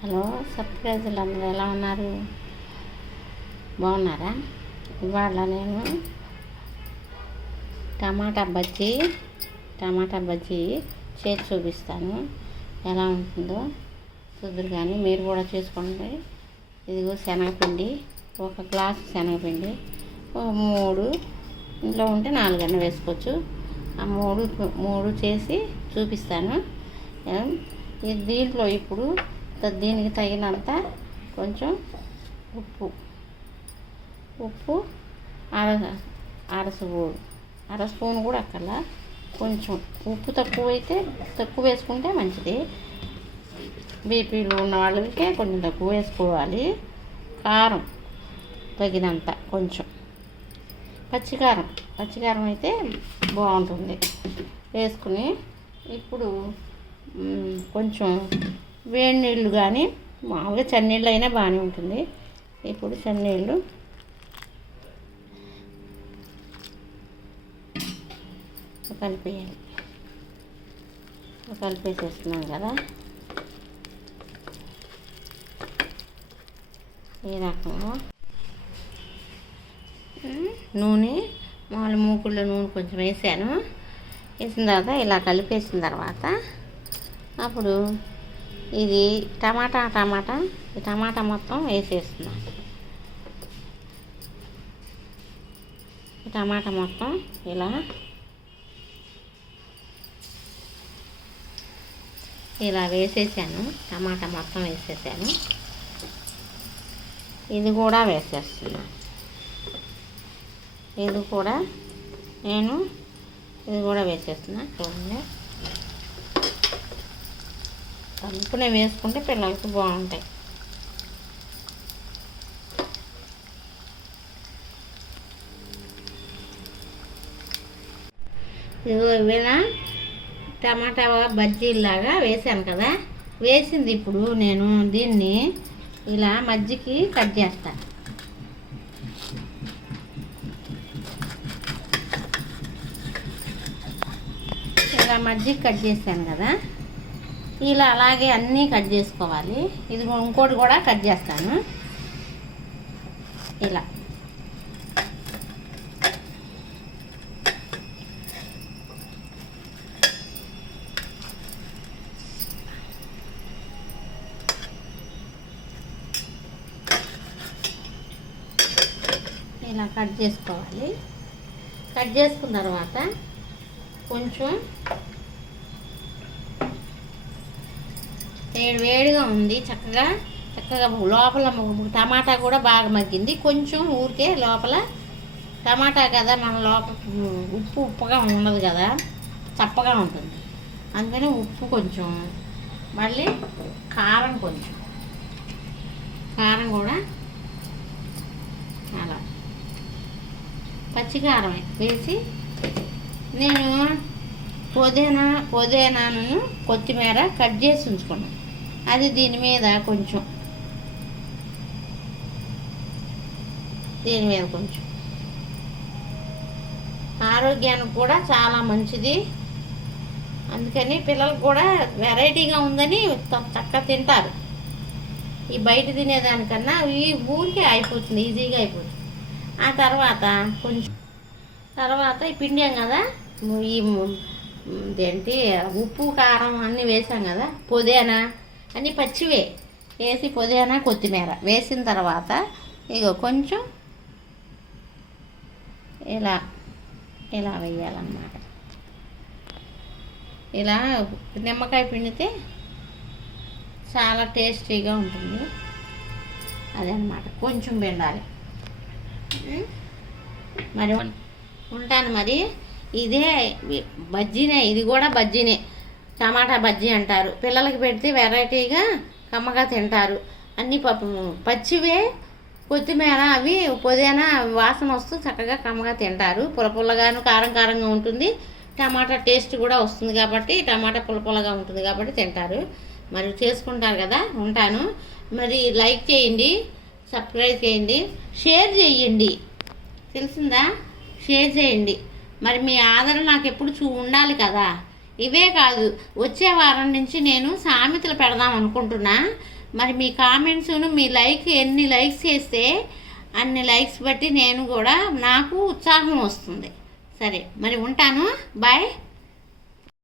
Hello సబ్స్క్రైబర్లు అందరూ ఎలా ఉన్నారు? బాగున్నారా? ఇవాళ నేను టమాటా బజ్జీ చేసి చూపిస్తాను. ఎలా ఉంటుందో చూద్దరు కానీ మీరు కూడా చేసుకోండి. ఇదిగో శనగపిండి, 1 గ్లాసు శనగపిండి, 3 ఇంట్లో ఉంటే 4 వేసుకోవచ్చు. ఆ మూడు చేసి చూపిస్తాను. దీంట్లో ఇప్పుడు దీనికి తగినంత కొంచెం ఉప్పు అర స్పూన్ కూడా అక్కర్లా. కొంచెం ఉప్పు తక్కువ వేసుకుంటే మంచిది. బీపీలు ఉన్న వాళ్ళకి కొంచెం తక్కువ వేసుకోవాలి. కారం తగినంత, కొంచెం పచ్చికారం అయితే బాగుంటుంది వేసుకుని. ఇప్పుడు కొంచెం వేడి నీళ్ళు కానీ మామూలుగా చన్నీళ్ళు అయినా బాగానే ఉంటుంది. ఇప్పుడు చన్నీళ్ళు కలిపేసేస్తున్నాం కదా. ఈ రకంగా నూనె మామూలు మూకుళ్ళో నూనె కొంచెం వేసాను. వేసిన తర్వాత ఇలా కలిపేసిన తర్వాత అప్పుడు ఇది టమాటా మొత్తం వేసేస్తున్నాను. టమాటా మొత్తం ఇలా వేసేసాను. టమాటా మొత్తం వేసేసాను. ఇది కూడా వేసేస్తున్నాను. ఇది కూడా వేసేస్తున్నా. చూడండి, కలుపునే వేసుకుంటే పిల్లలకి బాగుంటాయి. ఇదిగో ఇలా టమాటా బజ్జీలాగా వేసాను కదా. వేసింది ఇప్పుడు నేను దీన్ని ఇలా మధ్యకి కట్ చేస్తాను. ఇలా మధ్యకి కట్ చేశాను కదా. ఇలా అలాగే అన్నీ కట్ చేసుకోవాలి. ఇది ఇంకోటి కూడా కట్ చేస్తాను. ఇలా కట్ చేసుకోవాలి. కట్ చేసుకున్న తర్వాత కొంచెం వేడిగా ఉంది. చక్కగా లోపల టమాటా కూడా బాగా మగ్గింది. కొంచెం ఊరికే లోపల టమాటా కదా, మన లోపల ఉప్పుగా ఉండదు కదా, చప్పగా ఉంటుంది. అందుకని ఉప్పు కొంచెం, మళ్ళీ కారం కూడా అలా పచ్చికారం వేసి నేను పుదీనాను కొత్తిమీర కట్ చేసి ఉంచుకున్నాను. అది దీని మీద కొంచెం ఆరోగ్యానికి కూడా చాలా మంచిది. అందుకని పిల్లలకు కూడా వెరైటీగా ఉందని చక్కగా తింటారు. ఈ బయట తినేదానికన్నా ఈ ఊరికే అయిపోతుంది, ఈజీగా అయిపోతుంది. ఆ తర్వాత ఈ పిండాం కదా, ఏంటి ఉప్పు కారం అన్నీ వేసాం కదా, పుదీనా అన్నీ పచ్చివే వేసి పుదీనా కొత్తిమీర వేసిన తర్వాత ఇగో కొంచెం ఇలా వేయాలన్నమాట. ఇలా నిమ్మకాయ పిండితే చాలా టేస్టీగా ఉంటుంది. అదనమాట, కొంచెం పిండాలి. మరి ఉంటాను. మరి ఇదే బజ్జీనే, ఇది కూడా బజ్జీనే, టమాటా బజ్జీ అంటారు. పిల్లలకి పెడితే వెరైటీగా కమ్మగా తింటారు. అన్నీ పచ్చివే, కొత్తిమీర అవి పుదీనా వాసన వస్తూ చక్కగా కమ్మగా తింటారు. పుల్లగాను కారంగా ఉంటుంది. టమాటా టేస్ట్ కూడా వస్తుంది కాబట్టి, టమాటా పుల్లగా ఉంటుంది కాబట్టి తింటారు. మరి చేసుకుంటారు కదా. ఉంటాను. మరి లైక్ చేయండి, సబ్స్క్రైబ్ చేయండి, షేర్ చేయండి. తెలిసిందా? షేర్ చేయండి. మరి మీ ఆదరణ నాకు ఎప్పుడు ఉండాలి కదా. ఇవే కాదు, వచ్చే వారం నుంచి నేను సామెతలు పెడదాం అనుకుంటున్నా. మరి మీ కామెంట్స్ను మీ ఎన్ని లైక్స్ చేస్తే అన్ని లైక్స్ బట్టి నేను కూడా నాకు ఉత్సాహం వస్తుంది. సరే మరి ఉంటాను, బాయ్.